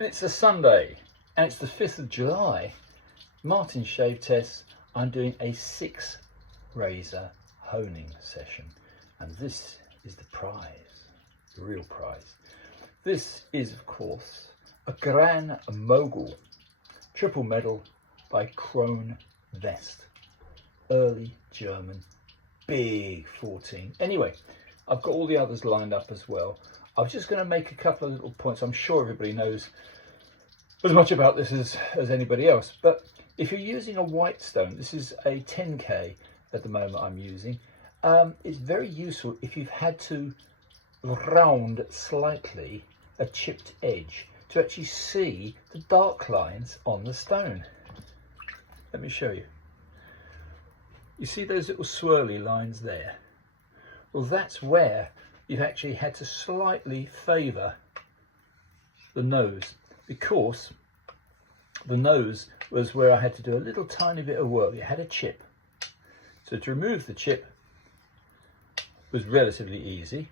And it's a Sunday, and it's the 5th of July. Martin Shave Tests, I'm doing a 6 razor honing session. And this is the prize, the real prize. This is, of course, a Gran Mogol triple medal by Kron Vest. Early German, big 14. Anyway, I've got all the others lined up as well. I'm just going to make a couple of little points. I'm sure everybody knows as much about this as anybody else. But if you're using a white stone, this is a 10K at the moment I'm using. It's very useful if you've had to round slightly a chipped edge to actually see the dark lines on the stone. Let me show you. You see those little swirly lines there? Well, that's where you've actually had to slightly favour the nose, because the nose was where I had to do a little tiny bit of work. It had a chip. So to remove the chip was relatively easy.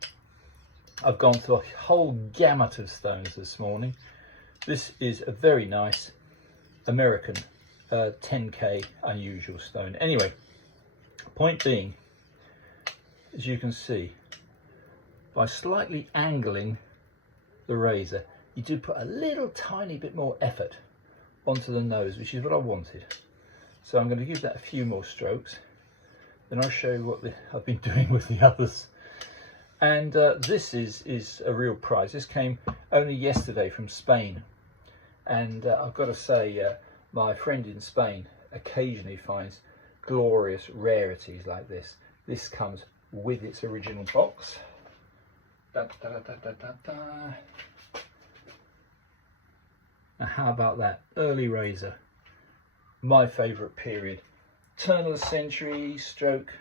I've gone through a whole gamut of stones this morning. This is a very nice American 10K unusual stone. Anyway, point being, as you can see, by slightly angling the razor, you do put a little tiny bit more effort onto the nose, which is what I wanted. So I'm going to give that a few more strokes, then I'll show you what I've been doing with the others. And this is a real prize. This came only yesterday from Spain, and I've got to say, my friend in Spain occasionally finds glorious rarities like this. This comes with its original box. Da, da, da, da, da, da. Now how about that? Early razor, my favourite period. Turn of the century stroke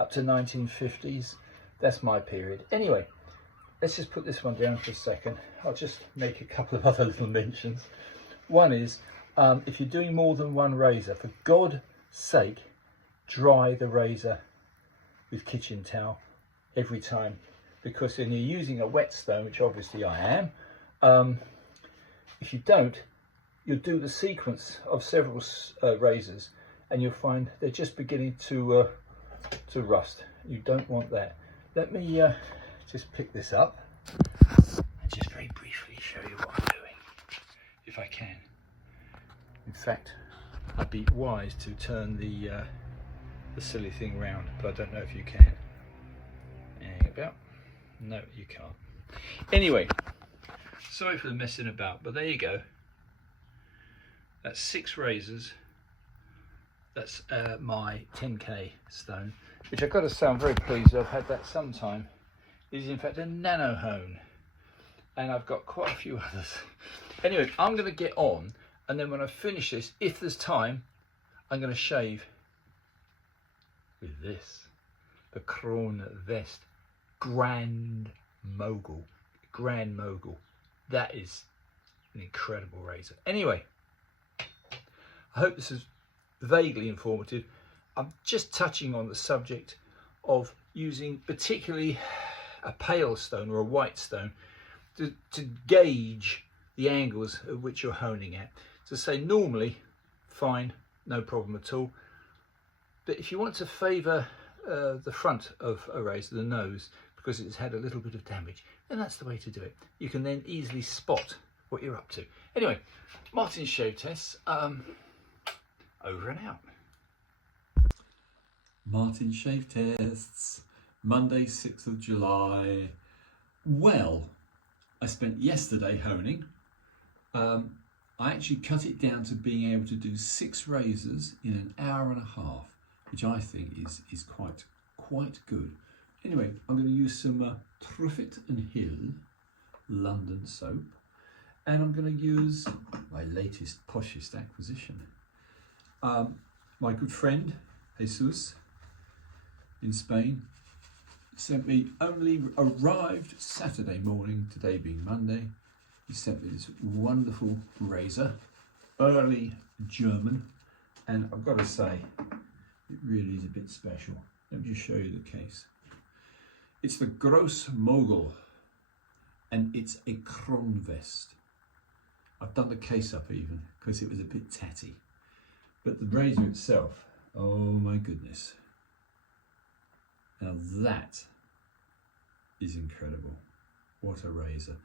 up to 1950s. That's my period. Anyway, let's just put this one down for a second. I'll just make a couple of other little mentions. One is, if you're doing more than one razor, for God's sake, dry the razor with kitchen towel every time, because when you're using a whetstone, which obviously I am, if you don't, you'll do the sequence of several razors and you'll find they're just beginning to rust. You don't want that. Let me just pick this up and just very briefly show you what I'm doing, if I can. In fact, I'd be wise to turn the silly thing round, but I don't know if you can. Hang about. No, you can't. Anyway, sorry for the messing about, but there you go. That's 6 razors. That's my 10K stone, which I've got to say I'm very pleased with. I've had that some time. It is in fact a nano hone, and I've got quite a few others. Anyway, I'm going to get on, and then when I finish this, if there's time, I'm going to shave with this, the Kron Vest Gran Mogol. Gran Mogol. That is an incredible razor. Anyway, I hope this is vaguely informative. I'm just touching on the subject of using particularly a pale stone or a white stone to gauge the angles at which you're honing at. To say normally, fine, no problem at all. But if you want to favour the front of a razor, the nose, because it's had a little bit of damage, then that's the way to do it. You can then easily spot what you're up to. Anyway, Martin Shave Tests, over and out. Martin Shave Tests, Monday 6th of July. Well, I spent yesterday honing. I actually cut it down to being able to do 6 razors in an hour and a half, which I think is quite good. Anyway, I'm going to use some Truffet and Hill London soap, and I'm going to use my latest poshest acquisition. My good friend Jesus in Spain sent me, only arrived Saturday morning, today being Monday. He sent me this wonderful razor, early German, and I've got to say, it really is a bit special. Let me just show you the case. It's the Gran Mogol, and it's a Kron Vest. I've done the case up even because it was a bit tatty. But the razor itself, oh my goodness. Now that is incredible. What a razor.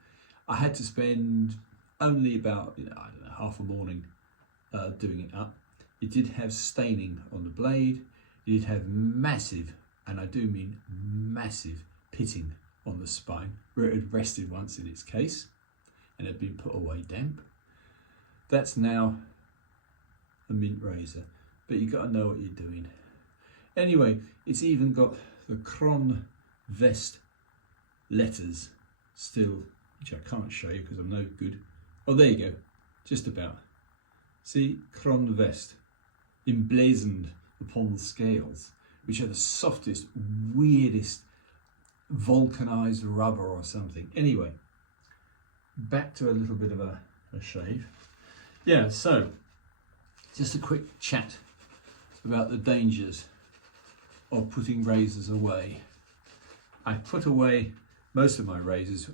I had to spend only about, I don't know, half a morning doing it up. It did have staining on the blade. It did have massive, and I do mean massive, pitting on the spine where it had rested once in its case and had been put away damp. That's now a mint razor, but you've got to know what you're doing. Anyway, it's even got the Kron Vest letters still, which I can't show you because I'm no good. Oh, there you go, just about. See, Kron Vest emblazoned upon the scales, which are the softest, weirdest vulcanized rubber or something. Anyway, back to a little bit of a shave. Yeah, so just a quick chat about the dangers of putting razors away. I put away most of my razors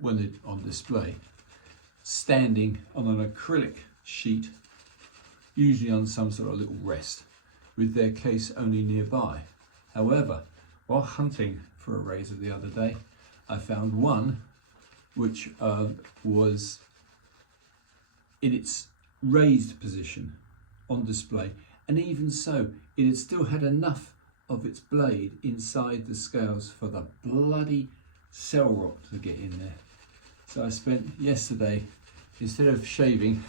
when they're on display, standing on an acrylic sheet, usually on some sort of little rest, with their case only nearby. However, while hunting for a razor the other day, I found one which was in its raised position on display, and even so, it had still had enough of its blade inside the scales for the bloody cell rot to get in there. So I spent yesterday, instead of shaving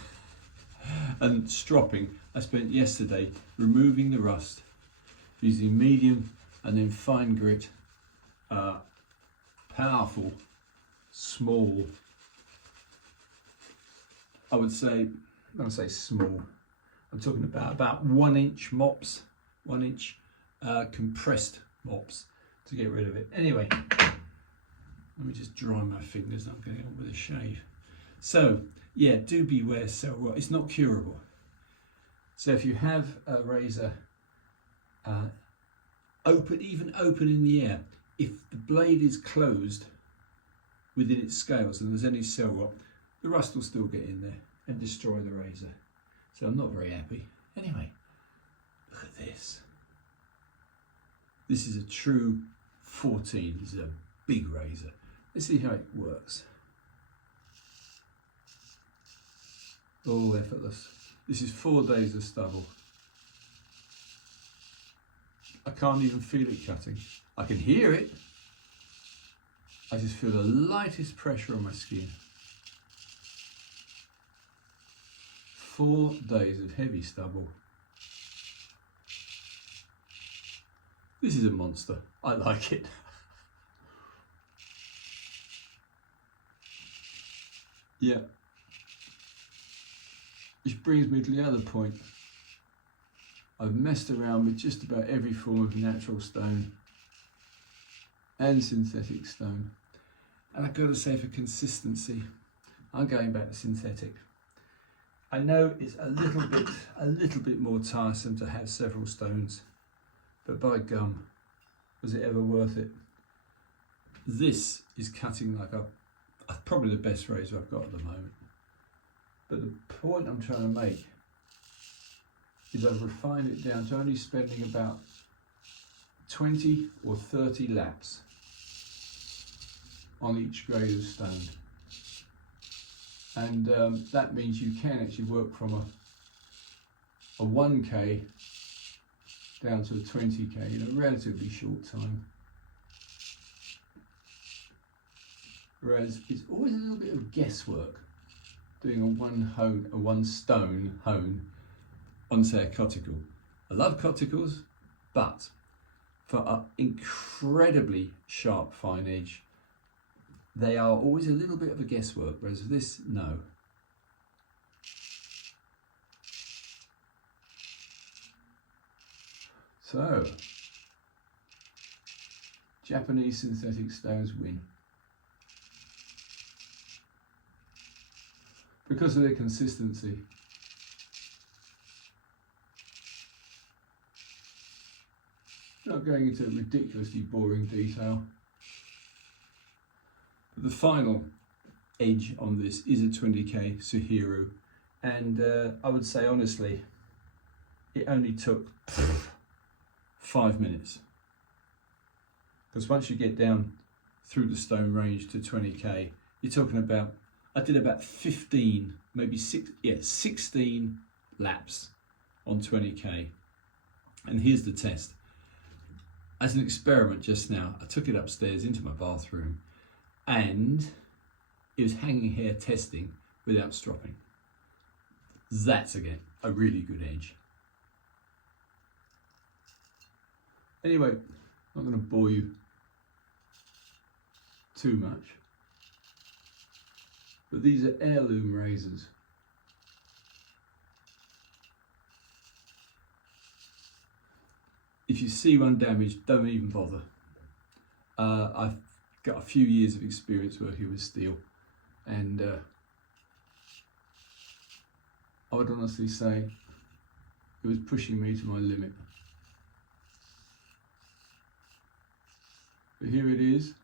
and stropping, I spent yesterday removing the rust using medium and then fine grit, powerful, small, I would say, when I say small, I'm talking about 1 inch mops, 1 inch compressed mops to get rid of it. Anyway, let me just dry my fingers, I'm going on with a shave. So yeah, do beware cell rot. It's not curable. So if you have a razor even open in the air, if the blade is closed within its scales and there's any cell rot, the rust will still get in there and destroy the razor. So I'm not very happy. Anyway, look at this. This is a true 14. This is a big razor. Let's see how it works. All effortless. This is 4 days of stubble. I can't even feel it cutting. I can hear it. I just feel the lightest pressure on my skin. 4 days of heavy stubble. This is a monster. I like it. Yeah. Which brings me to the other point. I've messed around with just about every form of natural stone and synthetic stone. And I've got to say, for consistency, I'm going back to synthetic. I know it's a little bit more tiresome to have several stones, but by gum, was it ever worth it? This is cutting like probably the best razor I've got at the moment. But the point I'm trying to make is I've refined it down to only spending about 20 or 30 laps on each grade of stone. And that means you can actually work from a 1k down to a 20k in a relatively short time. Whereas it's always a little bit of guesswork doing a one stone hone on, say, a cuticle. I love cuticles, but for an incredibly sharp fine edge, they are always a little bit of a guesswork, whereas this, no. So, Japanese synthetic stones win. Because of their consistency. Not going into ridiculously boring detail. But the final edge on this is a 20k Suhiro, and I would say honestly it only took 5 minutes, because once you get down through the stone range to 20k, you're talking about, I did about 15, maybe 16 laps on 20k. And here's the test. As an experiment just now, I took it upstairs into my bathroom and it was hanging hair testing without stropping. That's again a really good edge. Anyway, I'm not going to bore you too much, but these are heirloom razors. If you see one damaged, don't even bother. I've got a few years of experience working with steel, and I would honestly say it was pushing me to my limit. But here it is,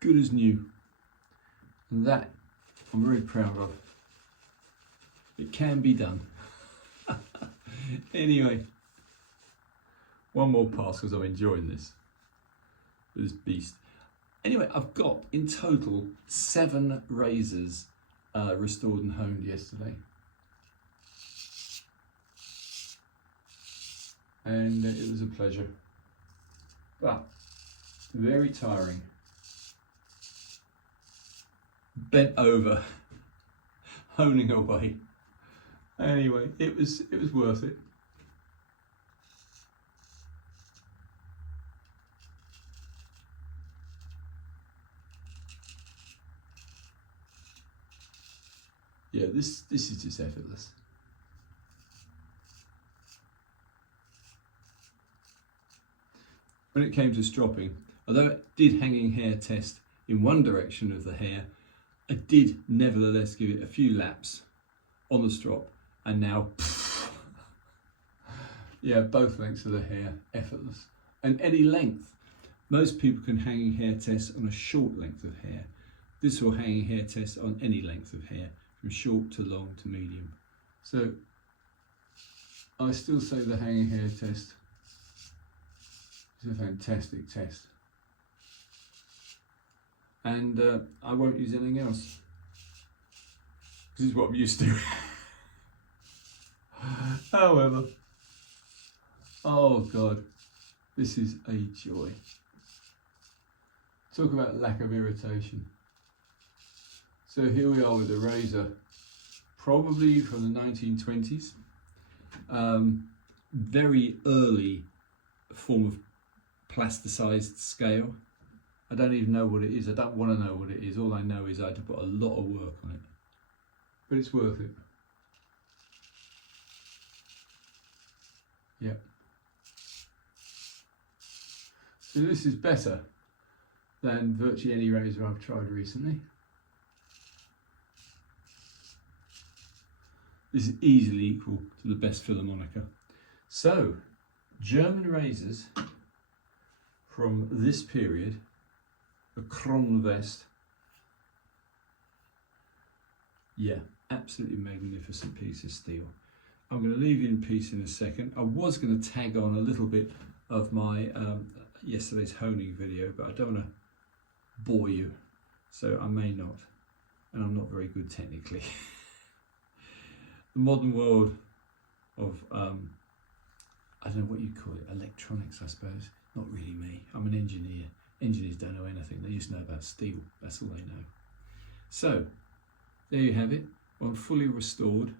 good as new, and that I'm very proud of. It can be done. Anyway, one more pass because I'm enjoying this beast. Anyway, I've got in total 7 razors restored and honed yesterday, and it was a pleasure, but very tiring. Bent over, honing away. Anyway, it was worth it. Yeah, this is just effortless. When it came to stropping, although it did hanging hair test in one direction of the hair, I did nevertheless give it a few laps on the strop, and now, yeah, both lengths of the hair, effortless. And any length. Most people can hanging hair test on a short length of hair. This will hanging hair test on any length of hair, from short to long to medium. So I still say the hanging hair test is a fantastic test. And I won't use anything else. This is what I'm used to. However, oh God, this is a joy. Talk about lack of irritation. So here we are with a razor, probably from the 1920s. Very early form of plasticized scale. I don't even know what it is. I don't want to know what it is. All I know is I had to put a lot of work on it. But it's worth it. Yep. So this is better than virtually any razor I've tried recently. This is easily equal to the best Philharmonica. So, German razors from this period, the Kron Vest. Yeah, absolutely magnificent piece of steel. I'm going to leave you in peace in a second. I was going to tag on a little bit of my yesterday's honing video, but I don't want to bore you, so I may not, and I'm not very good technically. The modern world of, I don't know what you call it, electronics, I suppose. Not really me. I'm an engineer. Engineers don't know anything. They just know about steel. That's all they know. So, there you have it. One fully restored,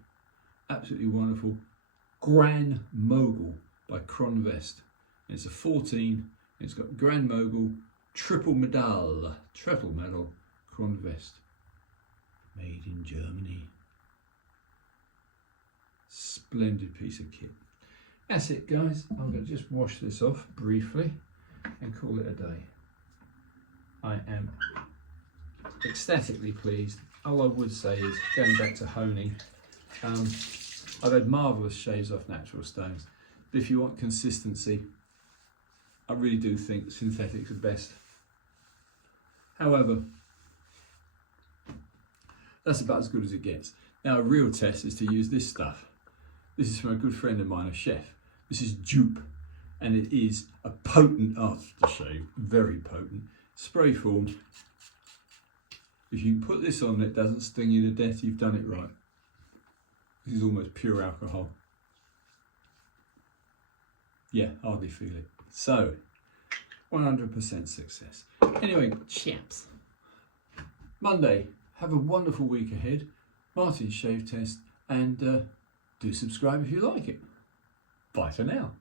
absolutely wonderful Gran Mogol by Kron Vest. And it's a 14. It's got Gran Mogol triple medal Kron Vest. Made in Germany. Splendid piece of kit. That's it, guys. I'm going to just wash this off briefly and call it a day. I am ecstatically pleased. All I would say is, going back to honing, I've had marvellous shaves off natural stones, but if you want consistency, I really do think synthetics are best. However, that's about as good as it gets. Now a real test is to use this stuff. This is from a good friend of mine, a chef. This is dupe, and it is a potent aftershave, very potent. Spray form. If you put this on and it doesn't sting you to death, you've done it right. This is almost pure alcohol. Yeah, hardly feel it. So, 100% success. Anyway, chaps. Monday, have a wonderful week ahead. Martin's shave test, and do subscribe if you like it. Bye for now.